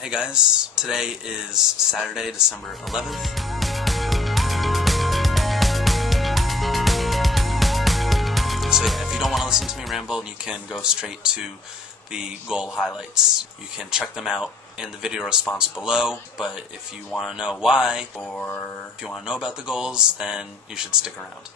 Hey guys, today is Saturday, December 11th. So yeah, if you don't want to listen to me ramble, you can go straight to the goal highlights. You can check them out in the video response below, but if you want to know why, or if you want to know about the goals, then you should stick around.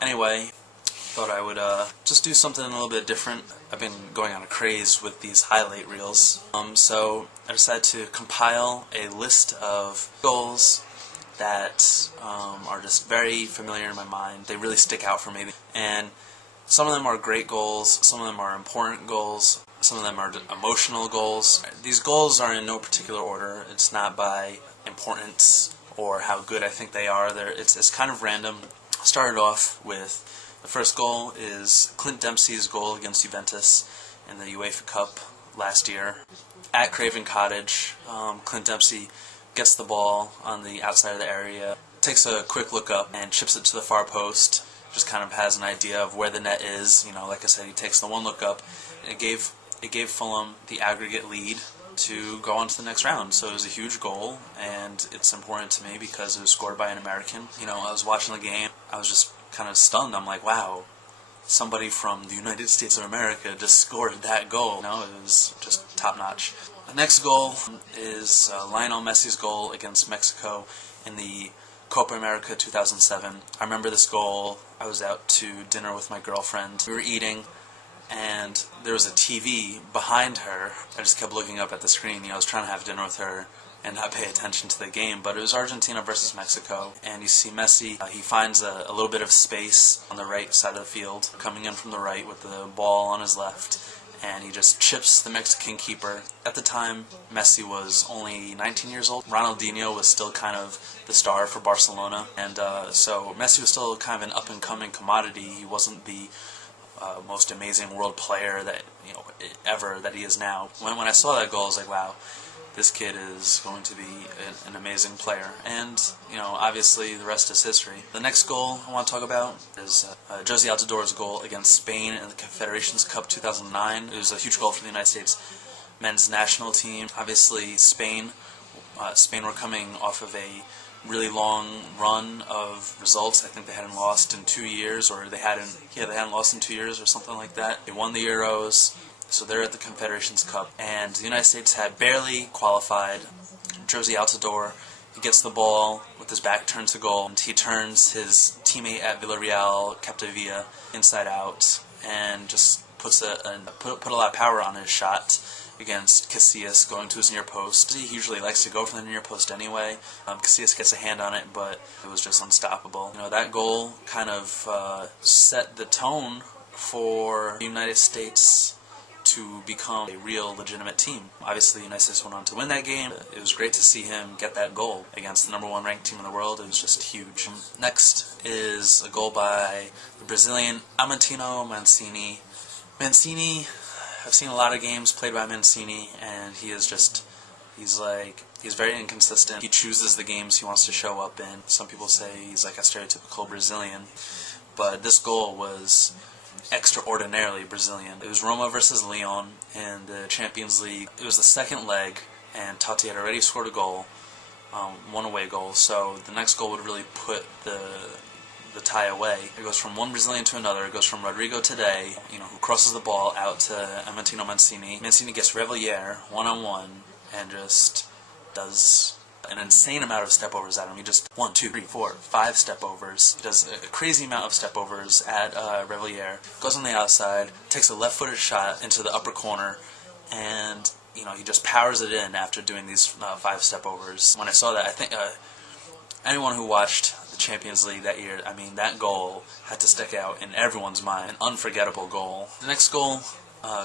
Anyway, thought I would just do something a little bit different. I've been going on a craze with these highlight reels. So I decided to compile a list of goals that are just very familiar in my mind. They really stick out for me. And some of them are great goals, some of them are important goals, some of them are emotional goals. These goals are in no particular order. It's not by importance or how good I think they are. It's kind of random. I started off with the first goal is Clint Dempsey's goal against Juventus in the UEFA Cup last year. At Craven Cottage, Clint Dempsey gets the ball on the outside of the area, takes a quick look up and chips it to the far post. Just kind of has an idea of where the net is. You know, like I said, he takes the one look up. It gave Fulham the aggregate lead to go on to the next round. So it was a huge goal, and it's important to me because it was scored by an American. You know, I was watching the game. I was just kind of stunned. I'm like, wow, somebody from the United States of America just scored that goal. You know, it was just top-notch. The next goal is Lionel Messi's goal against Mexico in the Copa America 2007. I remember this goal. I was out to dinner with my girlfriend. We were eating, and there was a TV behind her. I just kept looking up at the screen. You know, I was trying to have dinner with her and not pay attention to the game, but it was Argentina versus Mexico, and you see Messi, he finds a little bit of space on the right side of the field, coming in from the right with the ball on his left, and he just chips the Mexican keeper. At the time, Messi was only 19 years old. Ronaldinho was still kind of the star for Barcelona, and so Messi was still kind of an up-and-coming commodity. He wasn't the most amazing world player that ever that he is now. When I saw that goal, I was like, wow, this kid is going to be an amazing player. And, you know, obviously the rest is history. The next goal I want to talk about is Jozy Altidore's goal against Spain in the Confederations Cup 2009. It was a huge goal for the United States men's national team. Obviously Spain were coming off of a really long run of results. I think they hadn't lost in 2 years, or they hadn't lost in 2 years or something like that. They won the Euros. So they're at the Confederations Cup, and the United States had barely qualified. Jozy Altidore, he gets the ball with his back turned to goal, and he turns his teammate at Villarreal, Capdevila, inside out, and just put a lot of power on his shot against Casillas going to his near post. He usually likes to go for the near post anyway. Casillas gets a hand on it, but it was just unstoppable. You know, that goal kind of set the tone for the United States to become a real legitimate team. Obviously, the United States went on to win that game. It was great to see him get that goal against the #1 ranked team in the world. It was just huge. Next is a goal by the Brazilian Amantino Mancini. Mancini, I've seen a lot of games played by Mancini, and he's very inconsistent. He chooses the games he wants to show up in. Some people say he's like a stereotypical Brazilian, but this goal was extraordinarily Brazilian. It was Roma versus Lyon in the Champions League. It was the second leg, and Totti had already scored a goal, one away goal, so the next goal would really put the tie away. It goes from one Brazilian to another. It goes from Rodrigo Today, who crosses the ball out to Amantino Mancini. Mancini gets Revilliere one-on-one and just does an insane amount of step-overs at him. He just 1, 2, 3, 4, 5 step-overs. He does a crazy amount of step-overs at Revilliere. Goes on the outside, takes a left-footed shot into the upper corner, and he just powers it in after doing these 5 step-overs. When I saw that, I think anyone who watched the Champions League that year, that goal had to stick out in everyone's mind. An unforgettable goal. The next goal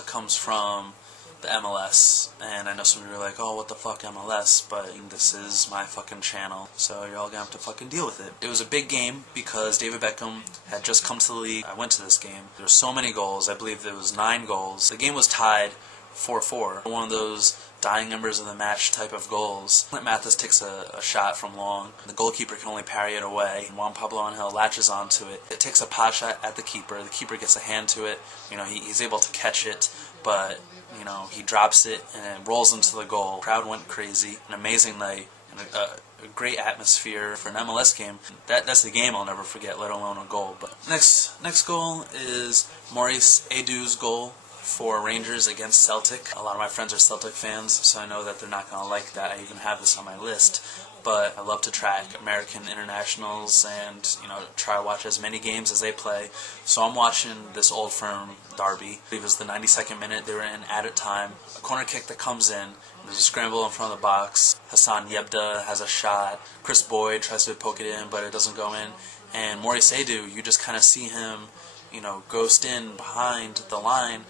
comes from the MLS, and I know some of you are like, oh, what the fuck MLS, but this is my fucking channel, so you're all gonna have to fucking deal with it. It was a big game because David Beckham had just come to the league. I went to this game. There were so many goals. I believe there was 9 goals. The game was tied 4-4. One of those dying embers of the match type of goals. Clint Mathis takes a shot from long. The goalkeeper can only parry it away. Juan Pablo Angel latches onto it. It takes a pot shot at the keeper. The keeper gets a hand to it. He's able to catch it, but you know, he drops it and rolls into the goal. Crowd went crazy. An amazing night and a great atmosphere for an MLS game. That's the game I'll never forget, let alone a goal. But next goal is Maurice Edu's goal for Rangers against Celtic. A lot of my friends are Celtic fans, so I know that they're not going to like that I even have this on my list. But I love to track American internationals and, you know, try to watch as many games as they play. So I'm watching this Old Firm derby. It was the 92nd minute. They were in added time. A corner kick that comes in. There's a scramble in front of the box. Hassan Yebda has a shot. Chris Boyd tries to poke it in, but it doesn't go in. And Maurice Edu, you just kind of see him, you know, ghost in behind the line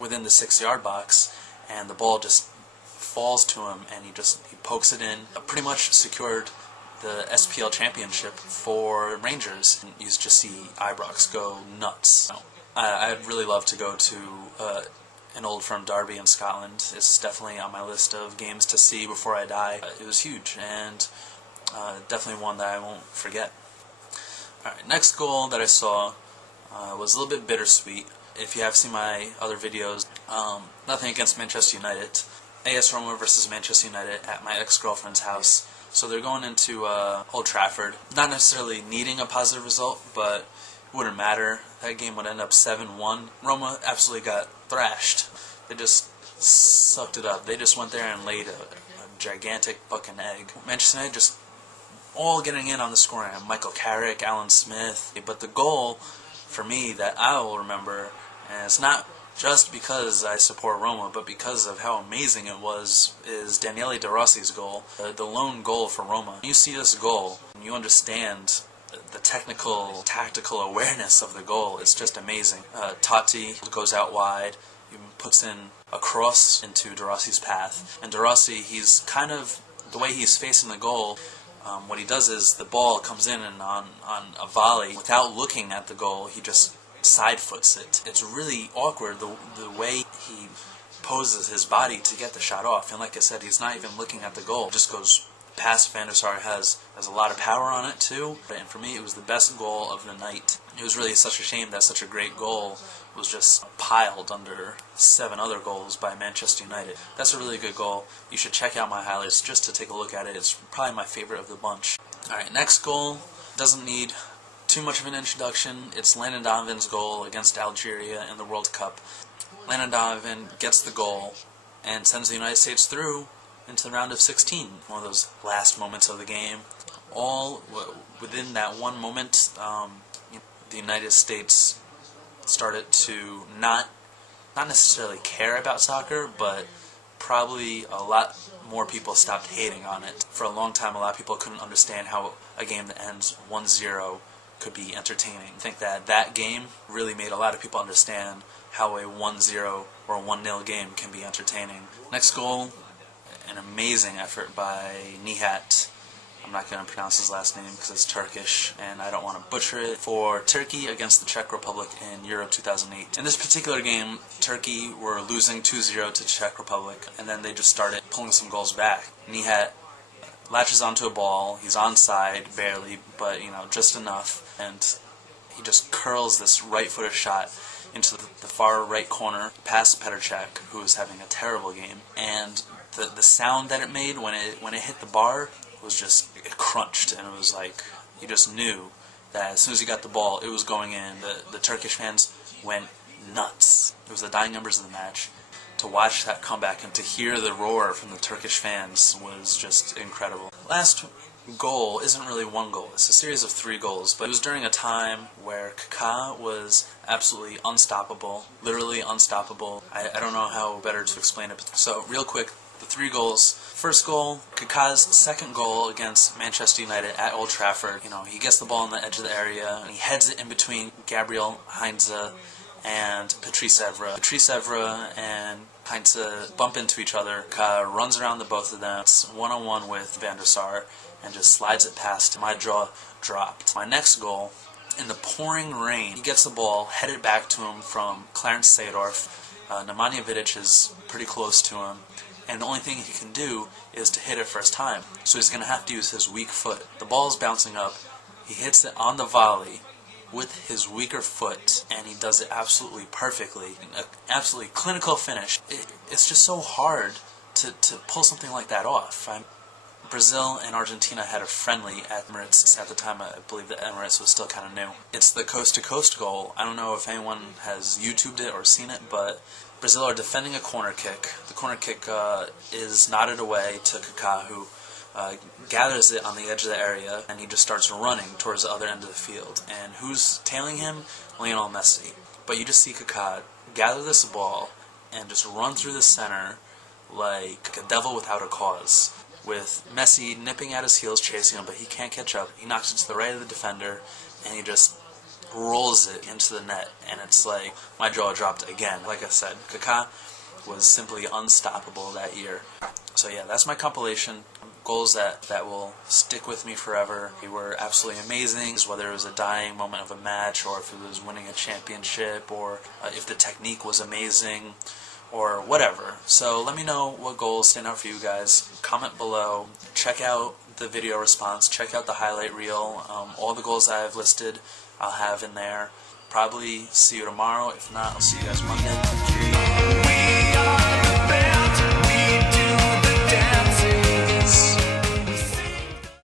within the 6-yard box, and the ball just falls to him, and he pokes it in. Pretty much secured the SPL championship for Rangers. And you just see Ibrox go nuts. I'd really love to go to an Old Firm derby in Scotland. It's definitely on my list of games to see before I die. It was huge, and definitely one that I won't forget. Alright, next goal that I saw was a little bit bittersweet. If you have seen my other videos, nothing against Manchester United. AS Roma versus Manchester United at my ex-girlfriend's house. So they're going into Old Trafford. Not necessarily needing a positive result, but it wouldn't matter. That game would end up 7-1. Roma absolutely got thrashed. They just sucked it up. They just went there and laid a gigantic fucking egg. Manchester United just all getting in on the scoring. Michael Carrick, Alan Smith. But the goal, for me, that I will remember, and it's not just because I support Roma, but because of how amazing it was, is Daniele De Rossi's goal, the lone goal for Roma. When you see this goal, and you understand the technical, tactical awareness of the goal, it's just amazing. Totti goes out wide, he puts in a cross into De Rossi's path, and De Rossi, he's kind of, the way he's facing the goal, what he does is the ball comes in and on a volley, without looking at the goal, he just side foots it. It's really awkward the way he poses his body to get the shot off, and like I said, he's not even looking at the goal. It just goes past. Van der Sar has a lot of power on it too, and for me it was the best goal of the night. It was really such a shame that such a great goal was just piled under 7 other goals by Manchester United. That's a really good goal. You should check out my highlights just to take a look at it. It's probably my favorite of the bunch. Alright, next goal doesn't need too much of an introduction. It's Landon Donovan's goal against Algeria in the World Cup. Landon Donovan gets the goal and sends the United States through into the round of 16. One of those last moments of the game. All within that one moment, the United States started to not necessarily care about soccer, but probably a lot more people stopped hating on it. For a long time, a lot of people couldn't understand how a game that ends 1-0 could be entertaining. I think that game really made a lot of people understand how a 1-0 or a 1-0 game can be entertaining. Next goal, an amazing effort by Nihat. I'm not going to pronounce his last name because it's Turkish and I don't want to butcher it. For Turkey against the Czech Republic in Euro 2008. In this particular game, Turkey were losing 2-0 to Czech Republic, and then they just started pulling some goals back. Nihat latches onto a ball, he's onside, barely, but you know, just enough, and he just curls this right-footed shot into the far right corner past Petr Cech, who is having a terrible game, and the sound that it made when it hit the bar was just, it crunched, and it was like, you just knew that as soon as he got the ball, it was going in. The Turkish fans went nuts. It was the dying embers of the match. To watch that comeback and to hear the roar from the Turkish fans was just incredible. Last goal isn't really one goal. It's a series of 3 goals, but it was during a time where Kaká was absolutely unstoppable, literally unstoppable. I don't know how better to explain it. So real quick, the 3 goals. First goal, Kaká's second goal against Manchester United at Old Trafford. You know, he gets the ball on the edge of the area and he heads it in between Gabriel Heinze and Patrice Evra. Patrice Evra and Heinze bump into each other. Kaká runs around the both of them. It's one-on-one with Van der Sar and just slides it past. My jaw dropped. My next goal, in the pouring rain, he gets the ball headed back to him from Clarence Seedorf. Nemanja Vidic is pretty close to him, and the only thing he can do is to hit it first time. So he's going to have to use his weak foot. The ball's bouncing up. He hits it on the volley, with his weaker foot, and he does it absolutely perfectly. An absolutely clinical finish. It's just so hard to pull something like that off. Brazil and Argentina had a friendly at Emirates at the time. I believe that Emirates was still kind of new. It's the coast-to-coast goal. I don't know if anyone has YouTubed it or seen it, but Brazil are defending a corner kick. The corner kick is nodded away to Kaká, who gathers it on the edge of the area, and he just starts running towards the other end of the field. And who's tailing him? Lionel Messi. But you just see Kaká gather this ball and just run through the center like a devil without a cause, with Messi nipping at his heels chasing him, but he can't catch up. He knocks it to the right of the defender, and he just rolls it into the net, and it's like my jaw dropped again. Like I said, Kaká was simply unstoppable that year. So yeah, that's my compilation. Goals that will stick with me forever. They were absolutely amazing, whether it was a dying moment of a match, or if it was winning a championship, or if the technique was amazing, or whatever. So let me know what goals stand out for you guys. Comment below. Check out the video response. Check out the highlight reel. All the goals that I've listed I'll have in there. Probably see you tomorrow. If not, I'll see you guys Monday.